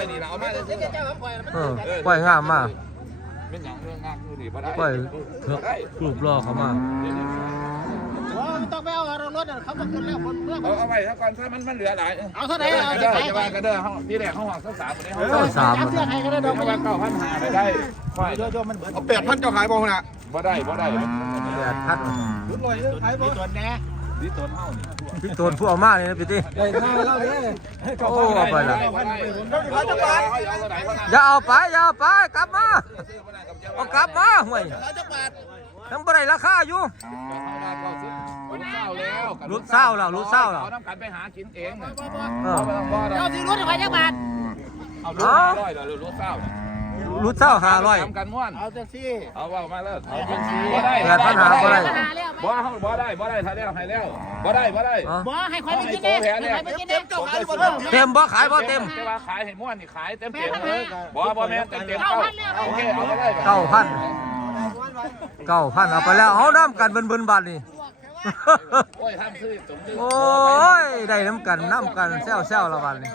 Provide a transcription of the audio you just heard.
ไปนี่เราเอามาเลย ปล่อยงามมาก เป็นอย่างเรื่องงานคือดีบ่ได้ ปล่อยเถือกรูปรอเขามา ต้องไปเอารถเขามาขึ้นแล้วคนเมื่อ เอาไว้ถ้าก่อนถ้ามันเหลือหลาย เอาเท่าไหร่เอา เด้อจะวางกันเด้อห้องที่แรกห้องห้องสัก3คนนี้ห้อง จับเสื้อใครก็ได้ดอก ประมาณ9,500ได้ค่อย โยมมันเบิด เอา8,000เจ้าขายบ่น่ะ บ่ได้8,000รุ่นลอยขายบ่ดีตัวแน่ ดิตนเฮานี่ พี่ตูนผู้เอามาเนี่ยนะพี่ตี ได้หน้าเราเนี่ย โอ้ไปละ เอาจังหวัด อย่าเอาไปกลับมาเอากลับมาห่วยยังบ่ได้ราคาอยู่รุดเศร้าแล้วเอาน้ำกันไปหากินเองเราซื้อรถไปจังบาท เอา100เลยรุดเศร้า รุดเศร้า500 ทำกันม่วน เอาจังซี่ เอาว่ามาแล้วบ่ได้ บ่ได้ถ้าแล้วให้แล้วบ่ได้ บ่ให้คอยไปกินเด้ให้ไปกินเด้ เต็มบ่ขายบ่เต็ม จะว่าขายให้ม่วนนี่ขายเต็มเลยบ่แม่นเต็มโอเคเอาไปเลย 9,000เอาไปแล้วเอาน้ำกันเบิ่นๆบาทนี่ โอ้ยทำซื้อสมดื้อ โอ้ยได้น้ำกันแซวๆละบาทนี่